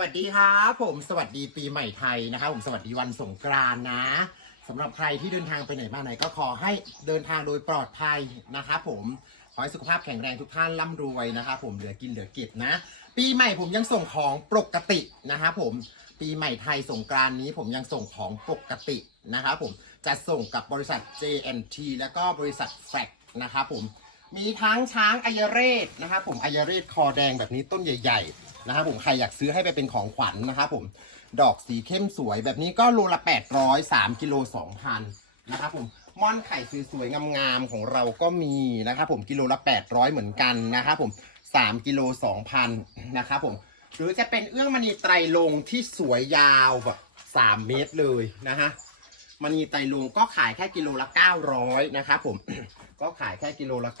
วัสดีครับผมสวัสดีปีใหม่ไทยนะครับผมสวัสดีวันสงกรานต์นะสำหรับใครที่เดินทางไปไหนมาไหนก็ขอให้เดินทางโดยปลอดภัยนะครับผมขอให้สุขภาพแข็งแรงทุกท่านร่ำรวยนะครับผมเหลือกินเหลือเก็บนะ ปีใหม่ผมยังส่งของปกตินะครับผมปีใหม่ไทยสงกรานนี้ผมยังส่งของปกตินะครับผมจะส่งกับบริษัท JNT แล้วก็บริษัทแฟกนะครับผมมีทั้งช้างอายเรศนะครับผมอายเรศคอแดงแบบนี้ต้นใหญ่ ๆ นะครับผมใครอยากซื้อให้ไปเป็นของขวัญนะครับผมดอกสีเข้มสวยแบบนี้ก็โลละ 800 3กิโล2,000นะครับผมม่อนไข่สวยๆงามๆของเราก็มีนะครับผมกิโลละ 800 เหมือนกันนะครับผม3กิโล2,000นะครับผมหรือจะเป็นเอื้องมณีไตรลงที่สวยยาวแบบ3เมตรเลยนะฮะมณีไตรลงก็ขายแค่กิโลละ 900นะครับผม ก็ขายแค่กิโลละ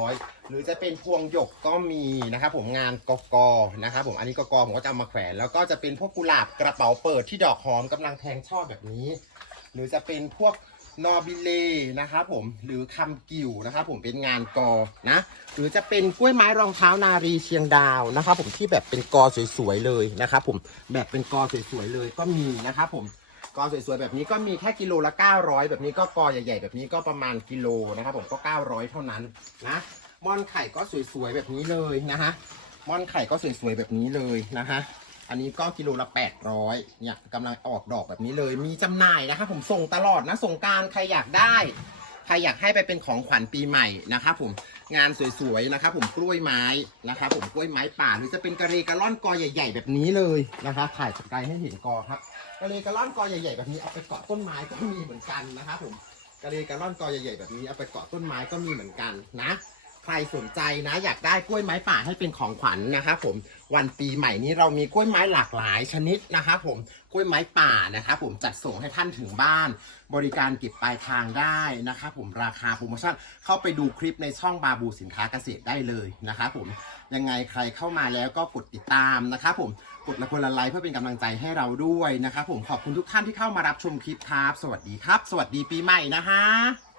900 หรือจะเป็นพวงหยกก็มีนะครับผมงานกกนะครับผมอันนี้กกผมก็จะเอามาแขวน แล้วก็จะเป็นพวกกุหลาบกระเป๋าเปิดที่ดอกหอมกำลังแทงช่อแบบนี้ หรือจะเป็นพวกนอบิเลนะครับผมหรือคำกิ่วนะครับผมเป็นงานกอนะหรือจะเป็นกล้วยไม้รองเท้านารีเชียงดาวนะครับผมที่แบบเป็นกอสวยๆเลยนะครับผมแบบเป็นกอสวยๆเลยก็มีนะครับผม กอสวยๆแบบนี้ก็มีแค่กิโลละ 900 แบบนี้ก็กอใหญ่ๆ แบบนี้ก็ประมาณกิโลนะครับผมก็ 900 เท่านั้นนะมอนไข่ก็สวยๆแบบนี้เลยนะฮะมอนไข่ก็สวยๆแบบนี้เลยนะฮะอันนี้ก็กิโลละ 800เนี่ยกำลังออกดอกแบบนี้เลย มีจำหน่ายนะครับผมส่งตลอดนะส่งการใครอยากได้ ใครอยากให้ไปเป็นของขวัญปีใหม่นะครับผมงานสวยๆนะครับผมกล้วยไม้นะครับผมกล้วยไม้ป่าหรือจะเป็นกระเรกระล่อนกอใหญ่ ๆ แบบนี้เลยนะครับถ่ายสกายให้เห็นกอครับกระเรกระล่อนกอใหญ่ ๆ แบบนี้เอาไปเกาะต้นไม้ก็มีเหมือนกันนะครับผมกระเรกระล่อนกอใหญ่ๆแบบนี้เอาไปเกาะต้นไม้ก็มีเหมือนกันนะ ใครสนใจนะ อยากได้กล้วยไม้ป่าให้เป็นของขวัญนะครับผมวันปีใหม่นี้เรามีกล้วยไม้หลากหลายชนิดนะครับผมกล้วยไม้ป่านะครับผมจัดส่งให้ท่านถึงบ้าน บริการเก็บปลายทางได้นะครับผมราคาโปรโมชั่นเข้าไปดูคลิปในช่องบาบูสินค้าเกษตรได้เลยนะครับผมยังไงใครเข้ามาแล้วก็กดติดตามนะครับผมกดละคนละไลค์เพื่อเป็นกำลังใจให้เราด้วยนะครับผมขอบคุณทุกท่านที่เข้ามารับชมคลิปครับ สวัสดีครับ สวัสดีปีใหม่นะฮะ